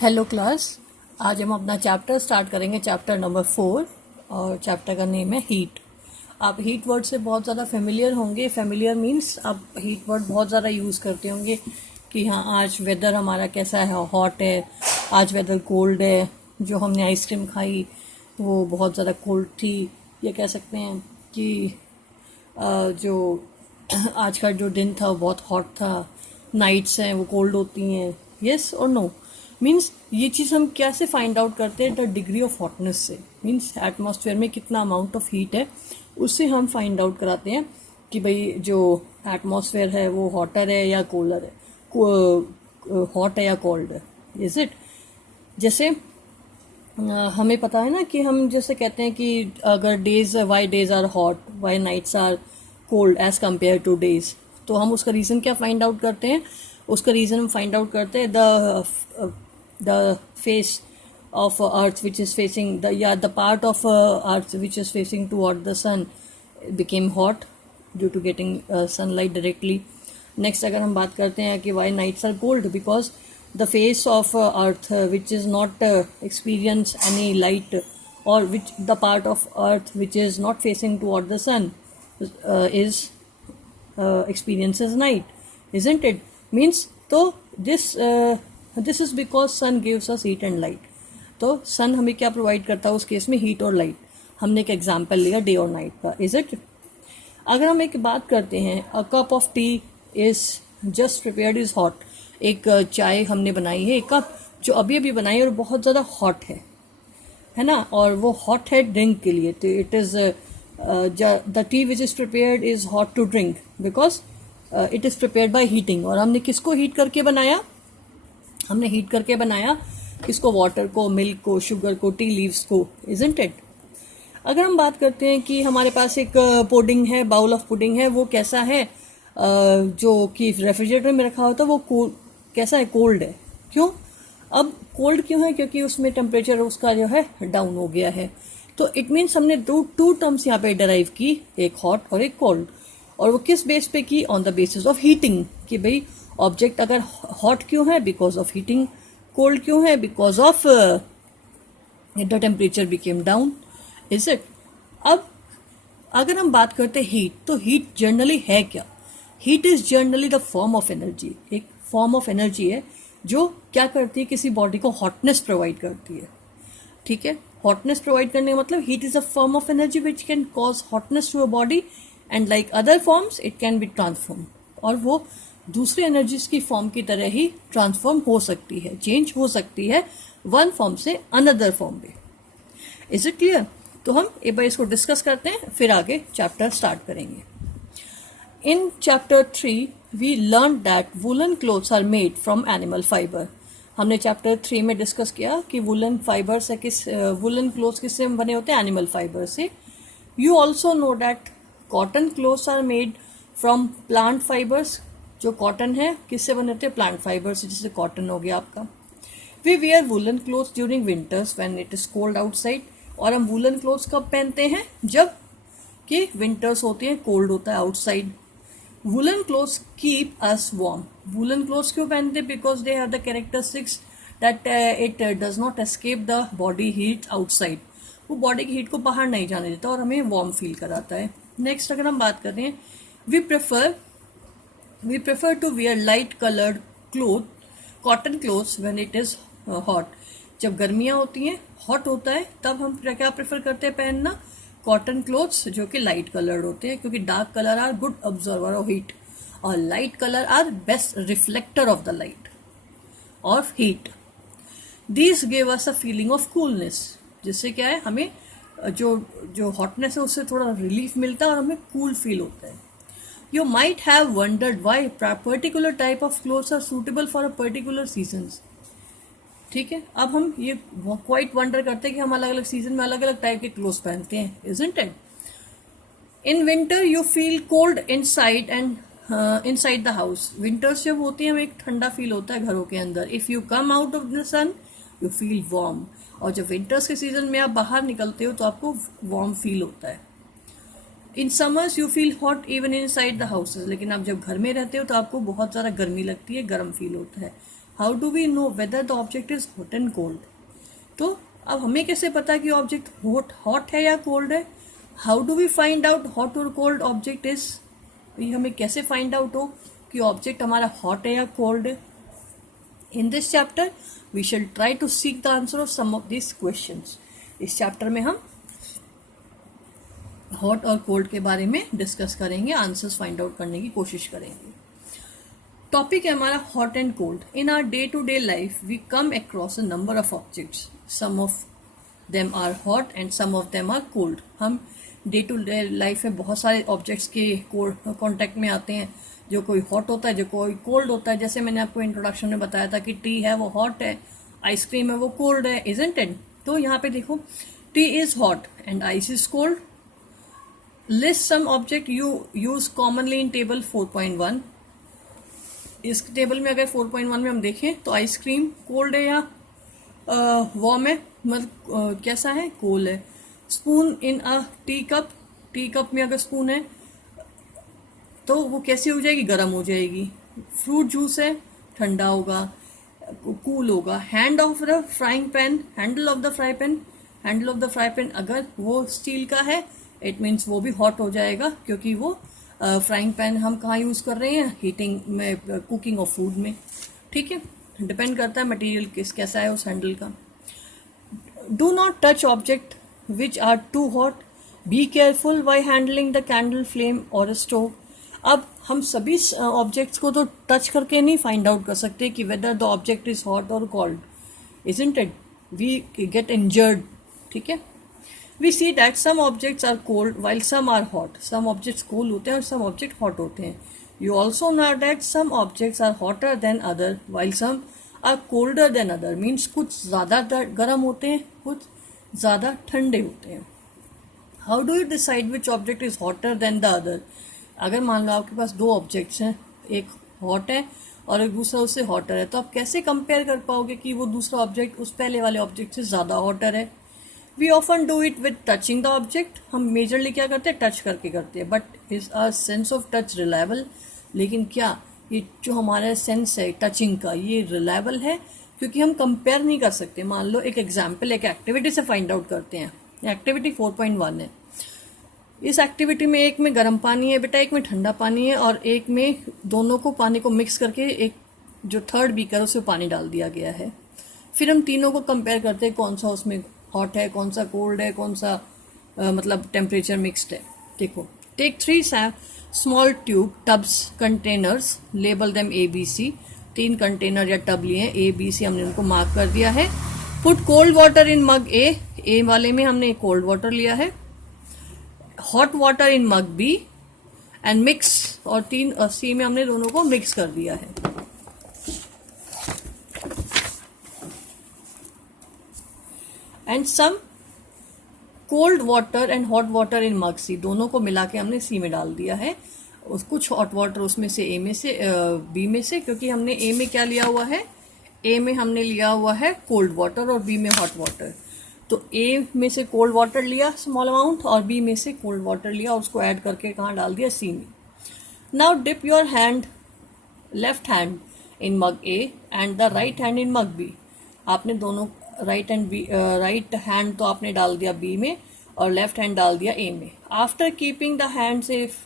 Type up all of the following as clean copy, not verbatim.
Hello class. आज हम अपना चैप्टर स्टार्ट करेंगे, चैप्टर नंबर 4। और चैप्टर का नेम है हीट। आप हीट वर्ड से बहुत ज़्यादा फेमिलियर होंगे। फेमिलियर मीन्स आप हीट वर्ड बहुत ज़्यादा यूज़ करते होंगे कि हाँ आज वेदर हमारा कैसा है, हॉट है, आज वेदर कोल्ड है। जो हमने आइसक्रीम खाई वो बहुत ज़्यादा कोल्ड थी। ये कह सकते हैं कि जो आज का जो दिन था वो बहुत हॉट था। नाइट्स हैं वो कोल्ड होती हैं। यस और नो मीन्स ये चीज़ हम कैसे फाइंड आउट करते हैं? द डिग्री ऑफ हॉटनेस से, मीन्स एटमॉस्फेयर में कितना अमाउंट ऑफ हीट है उससे हम फाइंड आउट कराते हैं कि भाई जो एटमॉस्फेयर है वो हॉटर है या कोलर है, हॉट है या कोल्ड है। Is it? जैसे हमें पता है ना कि हम जैसे कहते हैं कि अगर why days are hot, why nights are cold as compare to days, तो हम उसका रीज़न क्या फाइंड आउट करते हैं? उसका रीज़न हम फाइंड आउट करते हैं the face of earth which is facing the part of earth which is facing toward the sun became hot due to getting sunlight directly. Next अगर हम बात करते हैं कि why nights are cold, because the face of earth which is not experience any light, or which the part of earth which is not facing toward the sun is experiences night, isn't it? Means तो this is because sun gives us heat and light. तो सन हमें क्या provide करता है उस case में? Heat और light. हमने एक एग्जांपल लिया डे और नाइट का। Is it? अगर हम एक बात करते हैं, a cup of T is just prepared is hot. एक चाय हमने बनाई है, एक कप जो अभी अभी बनाई है और बहुत ज़्यादा हॉट है ना, और वो हॉट है ड्रिंक के लिए। तो it is the tea which is prepared is hot to drink because it is prepared by heating. और हमने किसको हीट करके बनाया? हमने हीट करके बनाया किसको? वाटर को, मिल्क को, शुगर को, टी लीव्स को। Isn't it? अगर हम बात करते हैं कि हमारे पास एक पुडिंग है, बाउल ऑफ पुडिंग है, वो कैसा है? जो कि रेफ्रिजरेटर में रखा होता है वो कैसा है? कोल्ड है। क्यों? अब कोल्ड क्यों है? क्योंकि उसमें टेम्परेचर उसका जो है डाउन हो गया है। तो इट मीन्स हमने टू टर्म्स यहाँ पे डराइव की, एक हॉट और एक कोल्ड। और वो किस बेस पे की? On the basis of heating, कि भाई ऑब्जेक्ट अगर हॉट क्यों है? Because of heating. कोल्ड क्यों है? Because of the temperature became down. Is it? अब अगर हम बात करते हैं हीट, तो हीट जनरली है क्या? Heat is generally the form of energy. एक फॉर्म ऑफ एनर्जी है जो क्या करती है? किसी बॉडी को हॉटनेस प्रोवाइड करती है। ठीक है? हॉटनेस प्रोवाइड करने का मतलब heat is a form of energy which can cause hotness to a body, and like other forms it can be transform. और वो दूसरी एनर्जीज की फॉर्म की तरह ही ट्रांसफॉर्म हो सकती है, चेंज हो सकती है वन फॉर्म से अनदर फॉर्म में। Is it clear? तो हम एक बार इसको डिस्कस करते हैं, फिर आगे चैप्टर स्टार्ट करेंगे। In chapter 3 we learn that woollen clothes are made from animal fibre. हमने चैप्टर 3 में डिस्कस किया कि वुलन फाइबर से वुलन क्लोथ्स किससे बने होते हैं? एनिमल फाइबर से। You also know that cotton clothes are made from plant fibres. जो कॉटन है किससे बने होते हैं? प्लांट फाइबर से, जैसे कॉटन हो गया आपका। We wear woollen clothes during winters when it is cold outside. और हम वुलन क्लोथ्स कब पहनते हैं? जब कि विंटर्स होती है, कोल्ड होता है outside. Woollen clothes keep us warm. Woollen clothes क्यों पहनते हैं? Because they have the characteristics that it does not escape the body heat outside. वो बॉडी की हीट को बाहर नहीं जाने देता और हमें वार्म फील कराता है। नेक्स्ट अगर हम बात करें, we prefer to wear light colored cotton clothes when it is hot. जब गर्मियाँ होती हैं, हॉट होता है, तब हम क्या प्रेफर करते हैं पहनना? कॉटन क्लोथ्स जो कि लाइट कलर्ड होते हैं, क्योंकि dark colour are good observer of heat और light colour are best reflector of the light of heat. These give us a feeling of coolness, जिससे क्या है, हमें जो हॉटनेस है उससे थोड़ा रिलीफ मिलता है और हमें कूल फील होता है। You might have wondered why particular type of clothes are suitable for a particular seasons. ठीक है? अब हम ये क्वाइट वंडर करते हैं कि हम अलग अलग सीजन में अलग अलग टाइप के क्लोथ्स पहनते हैं, isn't it? In winter you feel cold inside and inside the house. Winters जब होती हैं हमें एक ठंडा फील होता है घरों के अंदर. If you come out of the sun you feel warm. और जब विंटर्स के सीजन में आप बाहर निकलते हो तो आपको वार्म फील होता है। In summers you feel hot even in side the houses. लेकिन आप जब घर में रहते हो तो आपको बहुत ज़्यादा गर्मी लगती है, गर्म फील होता है। How do we know whether the object is hot and cold? तो अब हमें कैसे पता कि ऑब्जेक्ट हॉट है या कोल्ड है? How do we find out hot और कोल्ड ऑब्जेक्ट इज? ये हमें कैसे फाइंड आउट हो कि ऑब्जेक्ट हमारा हॉट है या कोल्ड है? In this chapter we shall try to seek the answer of some of this questions. इस चैप्टर में हम हॉट और कोल्ड के बारे में डिस्कस करेंगे, आंसर्स फाइंड आउट करने की कोशिश करेंगे. टॉपिक है हमारा hot and cold. In our day to day life we come across a number of objects. Some of them are hot and some of them are cold. हम day to day life में बहुत सारे objects के contact में आते हैं, जो कोई हॉट होता है, जो कोई कोल्ड होता है. जैसे मैंने आपको इंट्रोडक्शन में बताया था कि टी है वो हॉट है, आइसक्रीम है वो कोल्ड है, इजंट इट? तो यहाँ पे देखो, tea is hot and ice is cold. List some object you use commonly in table 4.1. इस टेबल में अगर 4.1 में हम देखें तो आइसक्रीम कोल्ड है या वार्म है? मतलब कैसा है? कोल्ड है. Spoon in a tea cup. Tea cup में अगर स्पून है तो वो कैसी हो जाएगी? गर्म हो जाएगी. फ्रूट जूस है, ठंडा होगा, कूल होगा. Hand of the frying pan. Handle of the fry pan. Handle of the fry pan अगर वो स्टील का है इट मीन्स वो भी हॉट हो जाएगा, क्योंकि वो फ्राइंग पैन हम कहाँ यूज कर रहे हैं? हीटिंग में, कुकिंग ऑफ फूड में. ठीक है, डिपेंड करता है मटेरियल कैसा है उस हैंडल का. Do not touch object which are too hot. Be careful while handling the candle flame और स्टोव. अब हम सभी ऑब्जेक्ट्स को तो टच करके नहीं फाइंड आउट कर सकते कि whether the object is hot और cold, isn't it? We get injured. ठीक है. We see that some objects are cold while some are hot. Some objects cool होते हैं और some objects hot होते हैं. You also know that some objects are hotter than other while some are colder than other. Means कुछ ज़्यादा गर्म होते हैं, कुछ ज़्यादा ठंडे होते हैं. How do you decide which object is hotter than the other? अगर मान लो आपके पास दो ऑब्जेक्ट्स हैं, एक हॉट है और एक दूसरा उससे हॉटर है, तो आप कैसे कंपेयर कर पाओगे कि वो दूसरा ऑब्जेक्ट उस पहले वाले ऑब्जेक्ट से ज़्यादा हॉटर है? We often do it with touching the object. हम मेजरली क्या करते हैं? टच करके करते हैं. But is our sense of touch reliable? लेकिन क्या ये जो हमारा सेंस है टचिंग का, ये रिलायबल है? क्योंकि हम कंपेयर नहीं कर सकते. मान लो एक एग्जाम्पल, एक एक्टिविटी से फाइंड आउट करते हैं. एक्टिविटी 4.1 है. इस एक्टिविटी में एक में गर्म पानी है बेटा, एक में ठंडा पानी है, और एक में दोनों को पानी को मिक्स करके एक जो थर्ड बीकर उसे पानी डाल दिया गया है. फिर हम तीनों को कंपेयर करते हैं कौन सा उसमें हॉट है, कौन सा कोल्ड है, कौन सा मतलब टेम्परेचर मिक्सड है. देखो, take 3 small tube tubs containers, label them ABC. 3 container या टब लिए हैं, ABC हमने उनको मार्क कर दिया है. Put cold water in mug A वाले में हमने कोल्ड वाटर लिया है. Hot water in mug B and mix, और 3 C में हमने दोनों को मिक्स कर दिया है. And some cold water and hot water in mug C, दोनों को मिला के हमने C में डाल दिया है. कुछ हॉट वाटर उसमें से A में से B में से, क्योंकि हमने A में क्या लिया हुआ है? A में हमने लिया हुआ है कोल्ड वाटर और B में हॉट वाटर. तो A में से कोल्ड वाटर लिया स्मॉल अमाउंट और B में से कोल्ड वाटर लिया और उसको ऐड करके कहाँ डाल दिया? C में. Now dip your hand, left hand in mug A and the right hand in mug B. आपने दोनों राइट हैंड तो आपने डाल दिया B में और लेफ्ट हैंड डाल दिया A में. After keeping the hand safe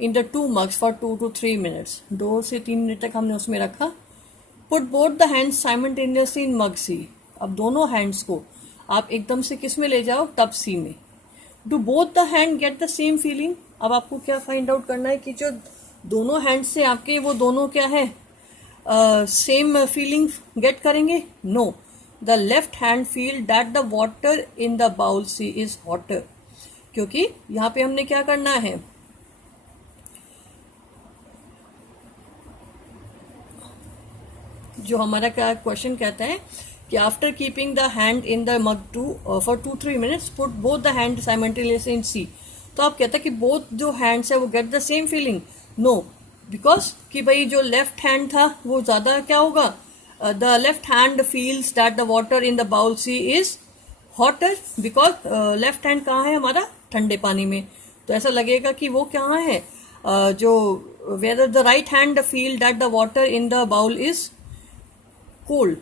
in the 2 mugs for 2 to 3 minutes, 2 से 3 मिनट तक हमने उसमें रखा. Put both the hands simultaneously in mug C. अब दोनों हैंड्स को आप एकदम से किस में ले जाओ? टब C में. Do both the hand gate the same feeling? अब आपको क्या फाइंड आउट करना है कि जो दोनों हैंड से आपके वो दोनों क्या है? सेम फीलिंग गेट करेंगे? No. The left hand feel that the water in the bowl C is hotter. क्योंकि यहाँ पे हमने क्या करना है? जो हमारा क्या क्वेश्चन कहता है कि after keeping the hand in the mug for 2-3 minutes put both the hand simultaneously in C. तो आप कहते हैं कि बोथ जो हैंड्स है वो get the same feeling? No, because कि भाई जो लेफ्ट हैंड था वो ज्यादा क्या होगा? The left hand feels that the water in the bowl C is hotter, because left hand कहाँ है हमारा? ठंडे पानी में. तो ऐसा लगेगा कि वो कहाँ है? जो whether the right hand feel that the water in the bowl is cold.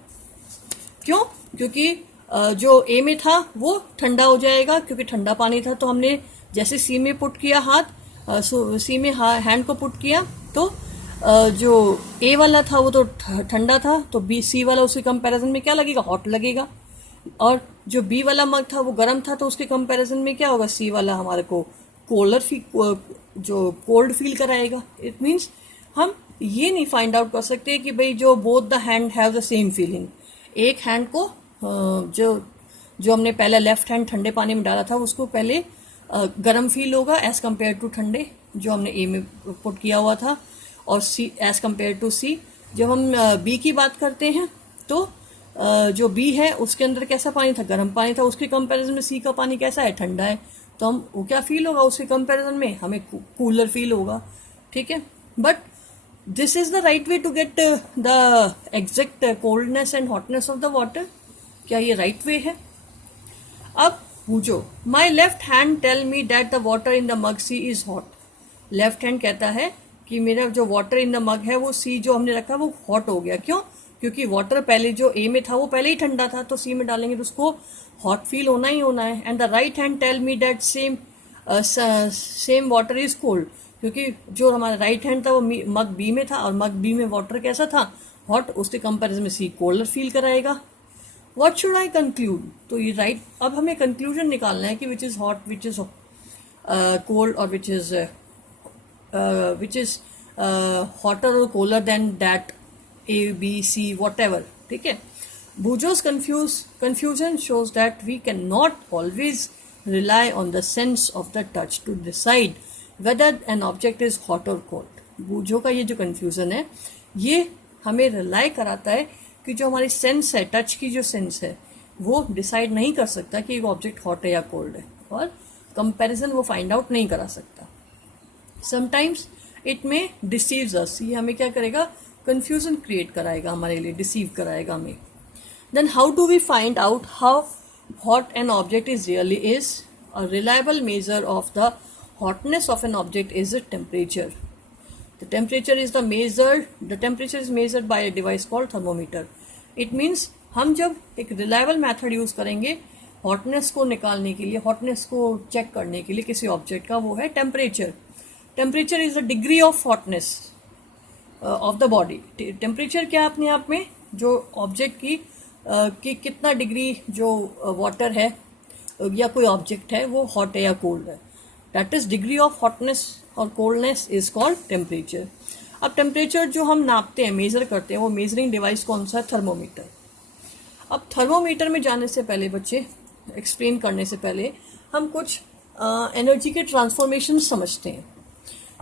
क्यों? क्योंकि जो ए में था वो ठंडा हो जाएगा क्योंकि ठंडा पानी था, तो हमने जैसे सी में पुट किया हाथ, सी में हैंड को पुट किया, तो जो ए वाला था वो तो ठंडा था, तो बी सी वाला उसके कंपैरिजन में क्या लगेगा? हॉट लगेगा। और जो बी वाला मग था वो गर्म था, तो उसके कंपैरिजन में क्या होगा? सी वाला हमारे को जो कोल्ड फील कराएगा। इट मीन्स हम ये नहीं फाइंड आउट कर सकते कि भाई जो both the hand have the same feeling. एक हैंड को जो हमने पहले लेफ्ट हैंड ठंडे पानी में डाला था उसको पहले गर्म फील होगा एज कम्पेयर टू ठंडे जो हमने ए में पुट किया हुआ था, और सी एज कम्पेयर टू सी। जब हम बी की बात करते हैं तो जो बी है उसके अंदर कैसा पानी था? गर्म पानी था। उसके कंपैरिजन में सी का पानी कैसा है? ठंडा है। तो हम वो क्या फील होगा उसके कंपैरिजन में? हमें कूलर फील होगा। ठीक है, but this is the right way to get the exact coldness and hotness of the water. क्या ये राइट वे है? अब पूछो, my left hand tell me that the water in the mug C is hot. Left hand कहता है कि मेरा जो वाटर इन द मग है वो सी जो हमने रखा वो हॉट हो गया। क्यों? क्योंकि वाटर पहले जो ए में था वो पहले ही ठंडा था, तो सी में डालेंगे तो उसको हॉट फील होना ही होना है। And the right hand tell me that same water is cold, क्योंकि जो हमारा राइट हैंड था वो मग बी में था और मग बी में वाटर कैसा था? हॉट। उसके कंपैरिजन में सी कोल्डर फील कराएगा। What should I conclude? तो ये राइट, अब हमें कंक्लूजन निकालना है कि which is hot, which is cold, और विच इज हॉटर और colder than that A, B, C, whatever. ठीक है। Bujo's confusion shows that we cannot always rely on the sense of the touch to decide whether an object is hot or cold. Bujo का ये जो confusion है ये हमें rely कराता है कि जो हमारी sense है, touch की जो sense है, वो decide नहीं कर सकता कि एक object hot है या cold है, और comparison वो find out नहीं करा सकता। Sometimes it may deceives us. ये हमें क्या करेगा? कंफ्यूजन क्रिएट कराएगा हमारे लिए, डिसीव कराएगा हमें। Then how do we find out how hot an object is really is? A reliable measure of the hotness of an object is the temperature. The temperature is measured by a device called thermometer. It means हम जब एक reliable method use करेंगे hotness को निकालने के लिए, hotness को check करने के लिए किसी ऑब्जेक्ट का, वो है temperature. Temperature is the degree of hotness of the body. Temperature क्या अपने आप में जो ऑब्जेक्ट की कितना डिग्री जो वाटर है या कोई ऑब्जेक्ट है वो हॉट है या कोल्ड है, that is degree of hotness और कोल्डनेस इज कॉल्ड टेम्परेचर। अब टेम्परेचर जो हम नापते हैं, मेजर करते हैं, वो मेजरिंग डिवाइस कौन सा है? थर्मोमीटर। अब थर्मोमीटर में जाने से पहले बच्चे, एक्सप्लेन करने से पहले हम कुछ एनर्जी के ट्रांसफॉर्मेशन समझते हैं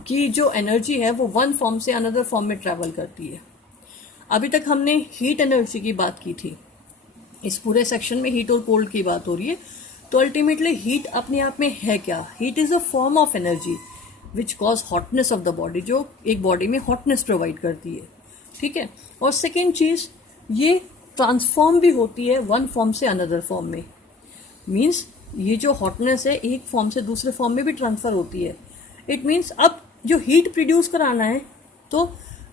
कि जो एनर्जी है वो वन फॉर्म से अनदर फॉर्म में ट्रैवल करती है। अभी तक हमने हीट एनर्जी की बात की थी, इस पूरे सेक्शन में हीट और कोल्ड की बात हो रही है। तो अल्टीमेटली हीट अपने आप में है क्या? Heat is a form of energy which cause hotness of the body, जो एक बॉडी में हॉटनेस प्रोवाइड करती है। ठीक है। और सेकेंड चीज, ये ट्रांसफॉर्म भी होती है वन फॉर्म से अनदर फॉर्म में। मीन्स ये जो हॉटनेस है एक फॉर्म से दूसरे फॉर्म में भी ट्रांसफर होती है। इट मीन्स अब जो हीट प्रोड्यूस कराना है, तो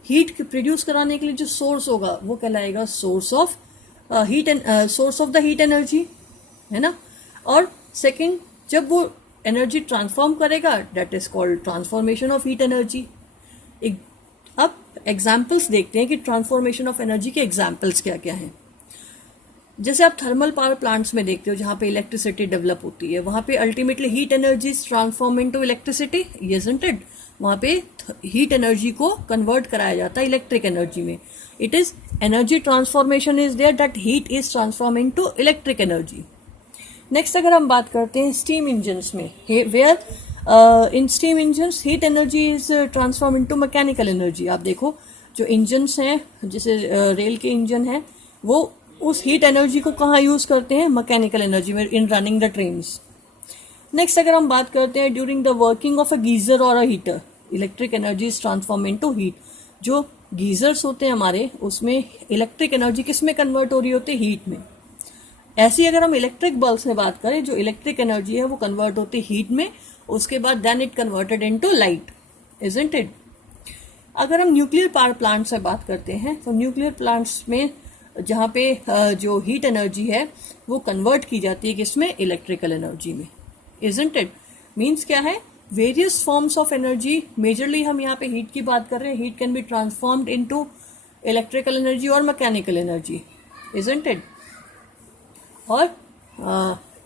हीट प्रोड्यूस कराने के लिए जो सोर्स होगा वो कहलाएगा source of source of the heat energy, है ना। और सेकंड, जब वो एनर्जी ट्रांसफॉर्म करेगा, that is called transformation of heat energy. अब एग्जाम्पल्स देखते हैं कि ट्रांसफॉर्मेशन ऑफ एनर्जी के एग्जाम्पल्स क्या क्या हैं। जैसे आप थर्मल पावर प्लांट्स में देखते हो जहाँ पे इलेक्ट्रिसिटी डेवलप होती है, वहाँ पे ultimately heat energy transform into electricity, isn't it? वहाँ पे हीट एनर्जी को कन्वर्ट कराया जाता है इलेक्ट्रिक एनर्जी में। It is energy transformation is there that heat is transform into electric energy. Next अगर हम बात करते हैं स्टीम इंजन्स में, where in steam engines heat energy is transform into mechanical energy. आप देखो जो इंजन्स हैं, जैसे रेल के इंजन है, वो उस हीट एनर्जी को कहाँ यूज करते हैं? मैकेनिकल एनर्जी में, in running the trains. Next अगर हम बात करते हैं during the working of a geyser और a heater, electric energy is transform into heat. जो गीजर्स होते हैं हमारे, उसमें इलेक्ट्रिक एनर्जी किस में कन्वर्ट हो रही होती है? हीट में। ऐसी अगर हम इलेक्ट्रिक बल्ब्स में बात करें, जो इलेक्ट्रिक एनर्जी है वो कन्वर्ट होती है हीट में, उसके बाद then it converted into light, isn't it? अगर हम न्यूक्लियर पावर प्लांट से बात करते हैं, तो न्यूक्लियर प्लांट्स में जहाँ पे जो हीट एनर्जी है वो कन्वर्ट की जाती है किसमें, इलेक्ट्रिकल एनर्जी में, इजंट इट। मीन्स क्या है, various forms of energy, majorly हम यहाँ पे हीट की बात कर रहे हैं, heat can be transformed into electrical energy और मैकेनिकल एनर्जी, इजंट इट। और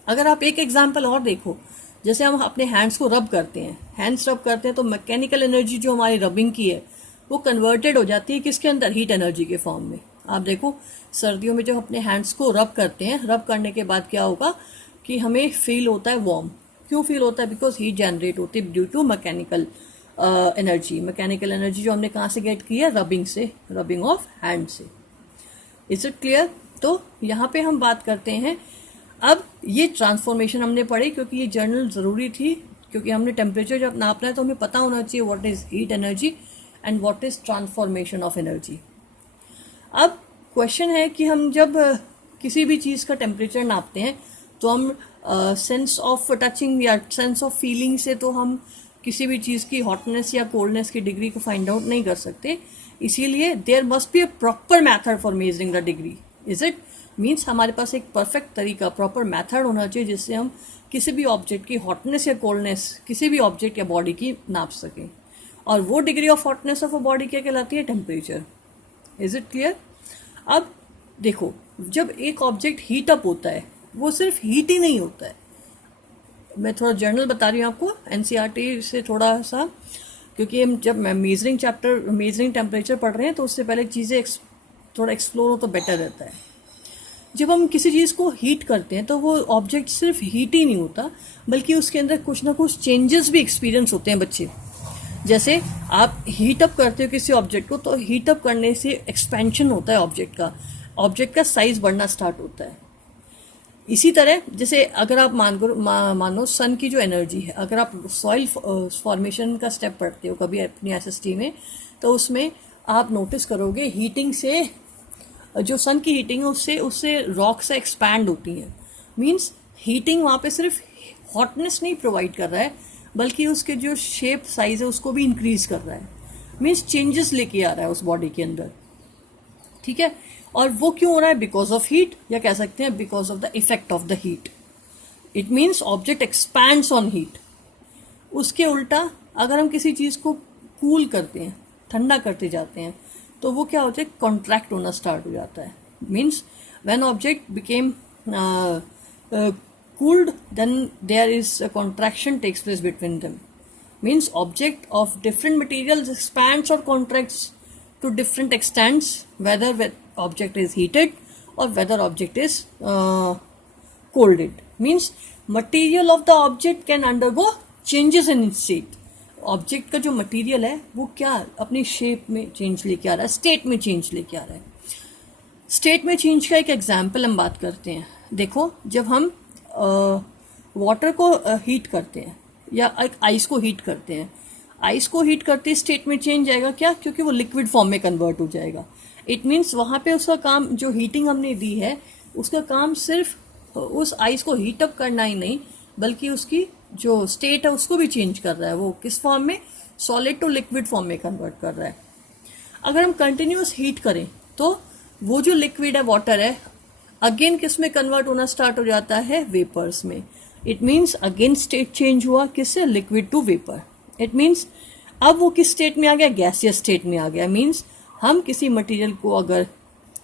अगर आप एक एग्जांपल और देखो, जैसे हम अपने हैंड्स को रब करते हैं, हैंड्स रब करते हैं तो मैकेनिकल एनर्जी जो हमारी रबिंग की है वो कन्वर्टेड हो जाती है किसके अंदर, हीट एनर्जी के फॉर्म में। आप देखो सर्दियों में जब अपने हैंड्स को रब करते हैं, रब करने के बाद क्या होगा कि हमें फील होता है वार्म। क्यों फील होता है, बिकॉज हीट जनरेट होती है due to mechanical energy. Mechanical energy जो हमने कहाँ से गेट की है, रबिंग से, रबिंग ऑफ हैंड से। Is it clear. तो यहाँ पे हम बात करते हैं, अब ये ट्रांसफॉर्मेशन हमने पढ़ी क्योंकि ये जर्नल ज़रूरी थी, क्योंकि हमने टेम्परेचर जब नापना है तो हमें पता होना चाहिए what is heat energy and what is transformation of energy. अब क्वेश्चन है कि हम जब किसी भी चीज़ का टेम्परेचर नापते हैं तो हम सेंस ऑफ टचिंग या सेंस ऑफ फीलिंग से तो हम किसी भी चीज़ की हॉटनेस या कोल्डनेस की डिग्री को फाइंड आउट नहीं कर सकते। इसीलिए there must be a proper method for measuring the degree, is it. Means हमारे पास एक परफेक्ट तरीका, प्रॉपर मैथड होना चाहिए जिससे हम किसी भी ऑब्जेक्ट की हॉटनेस या कोल्डनेस, किसी भी ऑब्जेक्ट या बॉडी की नाप सकें। और वो degree of hotness of a body क्या कहलाती है, टेम्परेचर। Is it clear. अब देखो, जब एक ऑब्जेक्ट हीट अप होता है वो सिर्फ हीट ही नहीं होता है। मैं थोड़ा जर्नल बता रही हूँ आपको, एनसीईआरटी से थोड़ा सा, क्योंकि हम जब मेजरिंग चैप्टर, मेजरिंग टेम्परेचर पढ़ रहे हैं तो उससे पहले चीज़ें थोड़ा एक्सप्लोर हो तो बेटर रहता है। जब हम किसी चीज़ को हीट करते हैं तो वो ऑब्जेक्ट सिर्फ हीट ही नहीं होता, बल्कि उसके अंदर कुछ ना कुछ चेंजेस भी एक्सपीरियंस होते हैं बच्चे। जैसे आप हीट अप करते हो किसी ऑब्जेक्ट को, तो हीट अप करने से एक्सपेंशन होता है ऑब्जेक्ट का साइज बढ़ना स्टार्ट होता है। इसी तरह जैसे अगर आप मानो सन की जो एनर्जी है, अगर आप सॉइल फॉर्मेशन का स्टेप पढ़ते हो कभी अपनी एसएसटी में, तो उसमें आप नोटिस करोगे हीटिंग से, जो सन की हीटिंग है उससे रॉक से एक्सपैंड होती है। मीन्स हीटिंग वहाँ पे सिर्फ हॉटनेस नहीं प्रोवाइड कर रहा है, बल्कि उसके जो शेप साइज है उसको भी इंक्रीज कर रहा है। मीन्स चेंजेस लेके आ रहा है उस बॉडी के अंदर, ठीक है। और वो क्यों हो रहा है, बिकॉज ऑफ हीट, या कह सकते हैं because of the effect of the heat. It means object expands on heat. उसके उल्टा अगर हम किसी चीज़ को कूल करते हैं, ठंडा करते जाते हैं, तो वो क्या होता है, कॉन्ट्रैक्ट होना स्टार्ट हो जाता है। Means when object became cooled, then there is a contraction takes place between them. Means object of different materials expands or contracts to different extents, whether object is heated or whether object is colded. Means material of the object can undergo changes in its state. Object का जो material है वो क्या अपनी shape में change लेके आ रहा है, स्टेट में चेंज लेके आ रहा है। स्टेट में चेंज का एक एग्जाम्पल हम बात करते हैं। देखो, जब हम वाटर को हीट करते हैं या एक आइस को हीट करते हैं, आइस को हीट करते स्टेट में चेंज आएगा, क्या, क्योंकि वो लिक्विड फॉर्म में कन्वर्ट हो जाएगा। इट मीन्स वहाँ पे उसका काम, जो हीटिंग हमने दी है, उसका काम सिर्फ उस आइस को हीट अप करना ही नहीं, बल्कि उसकी जो स्टेट है उसको भी चेंज कर रहा है। वो किस फॉर्म में, सॉलिड टू लिक्विड फॉर्म में कन्वर्ट कर रहा है। अगर हम कंटिन्यूस हीट करें तो वो जो लिक्विड है, वाटर है, अगेन किस में कन्वर्ट होना स्टार्ट हो जाता है, वेपर्स में। It means again state change हुआ, किससे, liquid to vapour. It means अब वो किस स्टेट में आ गया, गैसियस स्टेट में आ गया। मीन्स हम किसी मटेरियल को अगर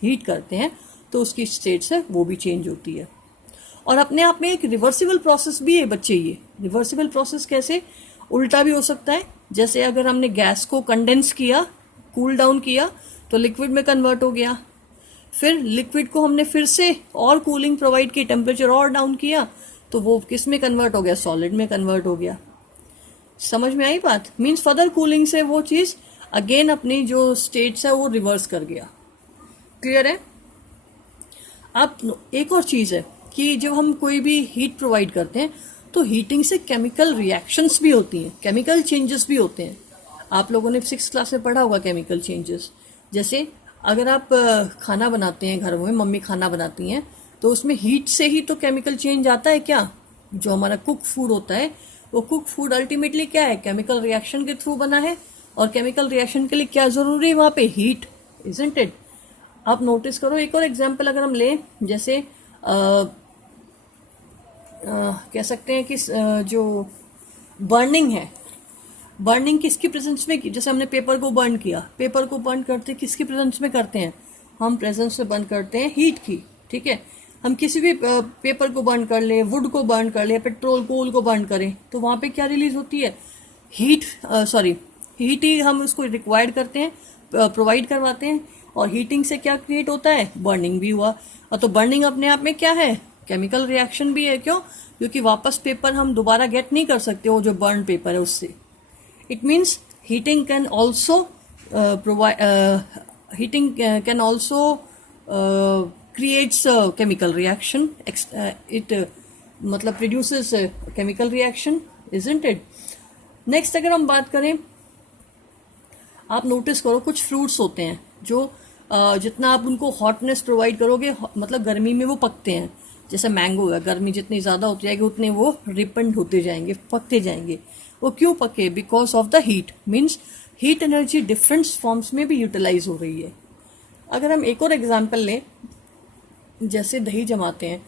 हीट करते हैं तो उसकी स्टेट से वो भी चेंज होती है। और अपने आप में एक रिवर्सिबल प्रोसेस भी है बच्चे। ये रिवर्सिबल प्रोसेस कैसे, उल्टा भी हो सकता है। जैसे अगर हमने गैस को कंडेंस किया, कूल डाउन किया, तो लिक्विड में कन्वर्ट हो गया। फिर लिक्विड को हमने फिर से और कूलिंग प्रोवाइड की, टेम्परेचर और डाउन किया, तो वो किस में कन्वर्ट हो गया, सॉलिड में कन्वर्ट हो गया। समझ में आई बात। मीन्स फर्दर कूलिंग से वो चीज़ अगेन अपनी जो स्टेट्स है वो रिवर्स कर गया। क्लियर है। अब एक और चीज़ है कि जब हम कोई भी हीट प्रोवाइड करते हैं तो हीटिंग से केमिकल रिएक्शंस भी होती हैं, केमिकल चेंजेस भी होते हैं। आप लोगों ने 6th क्लास में पढ़ा होगा केमिकल चेंजेस। जैसे अगर आप खाना बनाते हैं घर में, मम्मी खाना बनाती हैं, तो उसमें हीट से ही तो केमिकल चेंज आता है। क्या, जो हमारा कुक फूड होता है, वो कुक फूड अल्टीमेटली क्या है, केमिकल रिएक्शन के थ्रू बना है। और केमिकल रिएक्शन के लिए क्या ज़रूरी है वहाँ पे, हीट, इजंट इट। आप नोटिस करो, एक और एग्जाम्पल अगर हम लें, जैसे कह सकते हैं कि जो बर्निंग है, बर्निंग किसकी प्रेजेंस में की? जैसे हमने पेपर को बर्न किया, पेपर को बर्न करते किसकी प्रेजेंस में करते हैं? हम प्रेजेंस में बर्न करते हैं हीट की, ठीक है। हम किसी भी पेपर को बर्न कर ले, वुड को बर्न कर ले, पेट्रोल कोल को बर्न करें, तो वहाँ पे क्या रिलीज होती है? हीट, सॉरी, हीट ही हम उसको रिक्वायर्ड करते हैं, प्रोवाइड करवाते हैं, और हीटिंग से क्या क्रिएट होता है? बर्निंग भी हुआ। और तो बर्निंग अपने आप में क्या है? केमिकल रिएक्शन भी है। क्यों? क्योंकि वापस पेपर हम दोबारा गेट नहीं कर सकते वो जो बर्न पेपर है उससे। It means heating can also heating can also creates a chemical reaction. It मतलब produces a chemical reaction, isn't it? Next अगर हम बात करें, आप नोटिस करो कुछ फ्रूट्स होते हैं जो जितना आप उनको हॉटनेस प्रोवाइड करोगे, मतलब गर्मी में वो पकते हैं। जैसे मैंगो है, गर्मी जितनी ज़्यादा होती जाएगी उतने वो रिपेंड होते जाएंगे, पकते जाएंगे। वो क्यों पके? Because of the heat. Means heat energy different forms में भी यूटिलाइज हो रही है। अगर हम एक और एग्जांपल लें, जैसे दही जमाते हैं,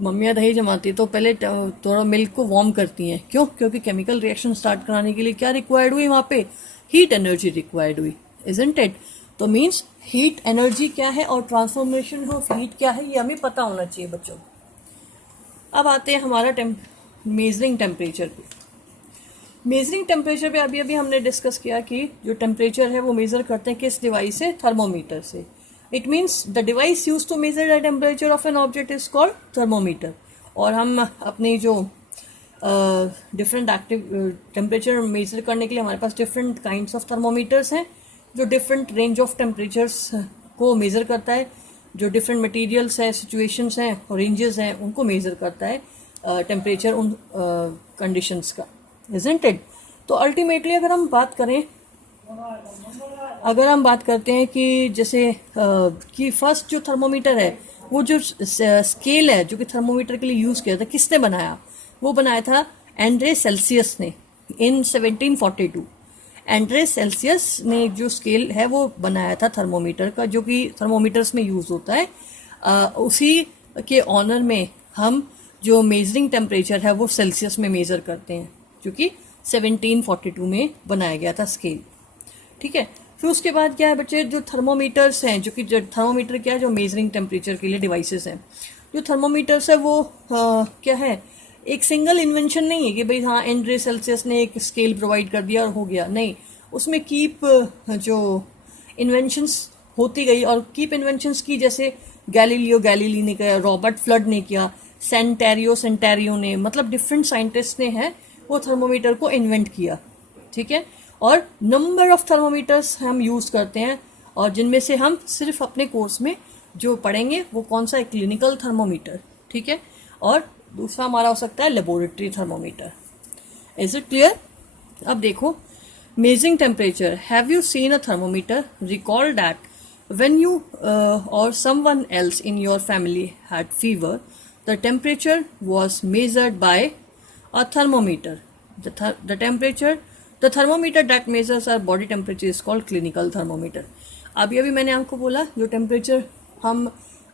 मम्मियाँ दही जमाती है तो पहले थोड़ा मिल्क को वार्म करती हैं। क्यों? क्योंकि केमिकल रिएक्शन स्टार्ट कराने के लिए क्या रिक्वायर्ड हुई? वहाँ पे हीट एनर्जी रिक्वायर्ड हुई, इजंट इट? तो मीन्स हीट एनर्जी क्या है और ट्रांसफॉर्मेशन ऑफ हीट क्या है, ये हमें पता होना चाहिए बच्चों। अब आते हैं हमारा मेजरिंग टेम्परेचर पे। मेजरिंग टेम्परेचर पे अभी हमने डिस्कस किया कि जो टेम्परेचर है वो मेजर करते हैं किस डिवाइस से? थर्मोमीटर से। It means the device use to measure the temperature of an object is called thermometer. और हम अपनी जो डिफरेंट एक्टिव टेम्परेचर मेजर करने के लिए हमारे पास डिफरेंट काइंड्स ऑफ थर्मोमीटर्स हैं जो डिफरेंट रेंज ऑफ टेम्परेचर्स को मेजर करता है। जो डिफरेंट मटेरियल्स हैं, सिचुएशंस हैं, रेंजेस हैं, उनको मेजर करता है टेम्परेचर उन कंडीशंस का, isn't it? तो अल्टीमेटली अगर हम बात करते हैं कि जैसे कि फर्स्ट जो थर्मोमीटर है, वो जो स्केल है जो कि थर्मोमीटर के लिए यूज किया था, किसने बनाया? वो बनाया था एंड्रे सेल्सियस ने इन 1742। एंड्रे सेल्सियस ने जो स्केल है वो बनाया था थर्मोमीटर का, जो कि थर्मोमीटर्स में यूज होता है। उसी के ऑनर में हम जो मेजरिंग टेम्परेचर है वो सेल्सियस में मेजर करते हैं, जो कि 1742 में बनाया गया था स्केल, ठीक है। फिर उसके बाद क्या है बच्चे? जो थर्मोमीटर्स हैं, जो थर्मोमीटर क्या है? जो मेजरिंग टेम्परेचर के लिए डिवाइसेस हैं। जो थर्मोमीटर्स है वो क्या है? एक सिंगल इन्वेंशन नहीं है कि भाई हाँ एंड्रे सेल्सियस ने एक स्केल प्रोवाइड कर दिया और हो गया, नहीं। उसमें कीप जो इन्वेंशंस होती गई, और कीप इन्वेंशंस की जैसे गैलीलियो गैलीली ने किया, रॉबर्ट फ्लड ने किया, सेंटेरियो ने, मतलब डिफरेंट साइंटिस्ट ने है वो थर्मोमीटर को इन्वेंट किया, ठीक है। और नंबर ऑफ थर्मोमीटर्स हम यूज करते हैं, और जिनमें से हम सिर्फ अपने कोर्स में जो पढ़ेंगे वो कौन सा है? क्लिनिकल थर्मोमीटर, ठीक है। और दूसरा हमारा हो सकता है laboratory thermometer. Is it clear? अब देखो, measuring temperature. Have you seen a thermometer? Recall that when you और someone else in your family had fever, the temperature was measured by a thermometer. The thermometer that measures our body temperature is called clinical thermometer. अभी मैंने आपको बोला जो temperature हम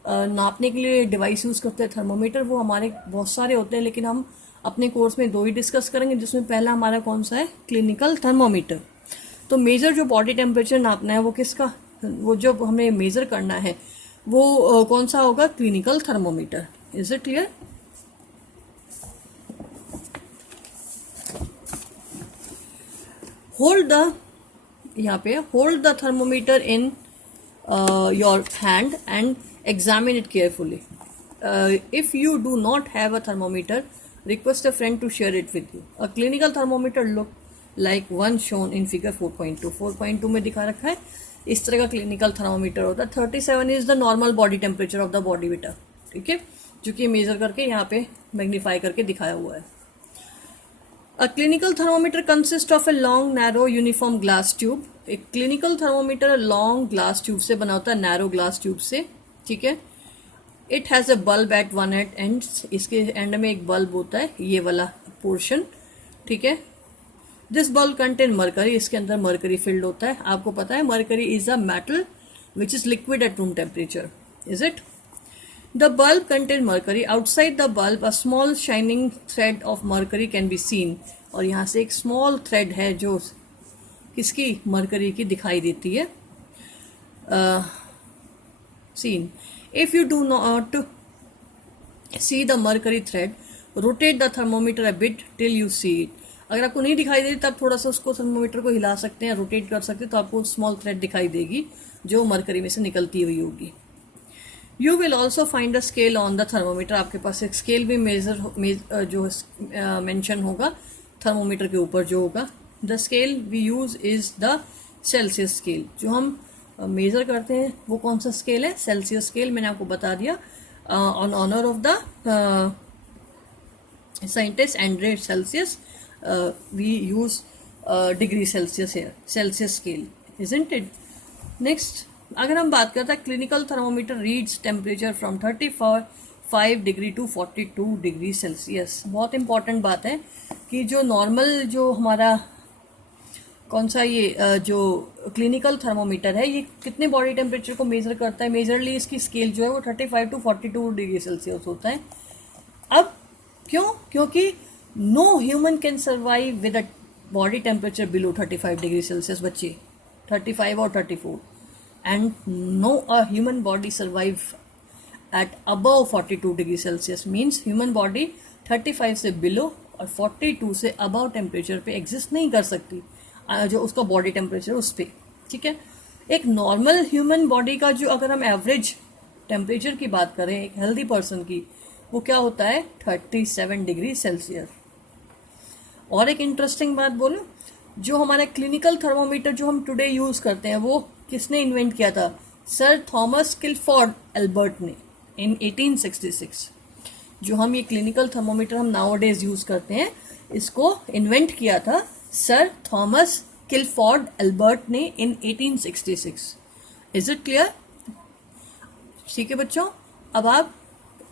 नापने के लिए डिवाइस यूज करते हैं थर्मोमीटर, वो हमारे बहुत सारे होते हैं, लेकिन हम अपने कोर्स में 2 ही डिस्कस करेंगे, जिसमें पहला हमारा कौन सा है? Clinical thermometer. तो मेजर जो बॉडी टेम्परेचर नापना है वो किसका? वो जो हमें मेजर करना है वो कौन सा होगा? Clinical thermometer. Is it clear? hold the thermometer in your hand and examine it carefully. If you do not have a thermometer, request a friend to share it with you. A clinical thermometer look like one shown in figure 4.2. 4.2 में दिखा रखा है, इस तरह का clinical thermometer होता है। 37 is the normal body temperature of the body बेटा, ठीक है, जो कि मेजर करके यहाँ पे मैग्नीफाई करके दिखाया हुआ है। A clinical thermometer consist of a long narrow uniform glass tube. एक clinical thermometer long glass tube से बना होता है, नैरो ग्लास ट्यूब से, ठीक है। It has a bulb at one end, इसके एंड में एक बल्ब होता है, ये वाला पोर्शन, ठीक है। दिस बल्ब कंटेन मरकरी, इसके अंदर मरकरी फिल्ड होता है। आपको पता है mercury is a metal which is liquid at room temperature. Is it? The bulb contains mercury. Outside the bulb, a small shining thread of mercury can be seen. और यहाँ से एक small thread है जो किसकी, mercury की दिखाई देती है. Seen. If you do not see the mercury thread, rotate the thermometer a bit till you see it. अगर आपको नहीं दिखाई देती तब थोड़ा सा उसको थर्मोमीटर को हिला सकते हैं, रोटेट कर सकते हैं, तो आपको स्मॉल थ्रेड दिखाई देगी जो मरकरी में से निकलती हुई होगी. You will also find a scale on the thermometer. आपके पास एक स्केल भी जो मेंशन होगा थर्मोमीटर के ऊपर जो होगा. The scale we use is the Celsius scale. जो हम मेजर करते हैं वो कौन सा स्केल है? Celsius scale. मैंने आपको बता दिया. On honour of the scientist Anders Celsius, we use degree Celsius here, Celsius scale, isn't it? Next, अगर हम बात करते हैं clinical thermometer reads temperature from 35 degree to 42 degree Celsius. बहुत इंपॉर्टेंट बात है कि जो नॉर्मल जो हमारा कौन सा ये जो क्लिनिकल थर्मोमीटर है ये कितने बॉडी टेम्परेचर को मेजर करता है. मेजरली इसकी स्केल जो है वो 35 टू 42 डिग्री सेल्सियस होता है. अब क्यों? क्योंकि no human can survive with a body temperature below 35 degree Celsius. बच्चे 35 और 34, and no a human body survive at above 42 degree Celsius. means human body 35 से below और 42 से above टेम्परेचर पे एग्जिस्ट नहीं कर सकती, जो उसका बॉडी टेम्परेचर उस पर. ठीक है. एक नॉर्मल ह्यूमन बॉडी का जो अगर हम एवरेज टेम्परेचर की बात करें एक हेल्दी पर्सन की, वो क्या होता है? 37 डिग्री सेल्सियस. और एक इंटरेस्टिंग बात बोलूं, जो हमारा क्लिनिकल थर्मोमीटर जो हम टुडे यूज करते हैं वो किसने इन्वेंट किया था? सर थॉमस किलफोर्ड एल्बर्ट ने इन 1866. जो हम ये क्लिनिकल थर्मोमीटर हम नाउअडेज यूज करते हैं इसको इन्वेंट किया था सर थॉमस किलफोर्ड एल्बर्ट ने इन 1866. Is it clear? ठीक है बच्चों, अब आप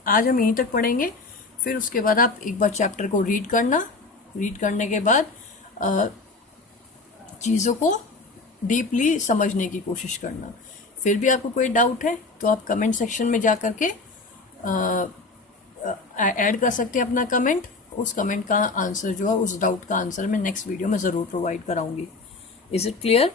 आज हम यहीं तक पढ़ेंगे, फिर उसके बाद आप एक बार चैप्टर को रीड करना. रीड करने के बाद चीज़ों को डीपली समझने की कोशिश करना. फिर भी आपको कोई डाउट है तो आप कमेंट सेक्शन में जा कर के ऐड कर सकते हैं अपना कमेंट. उस कमेंट का आंसर जो है, उस डाउट का आंसर मैं नेक्स्ट वीडियो में ज़रूर प्रोवाइड कराऊंगी. Is it clear?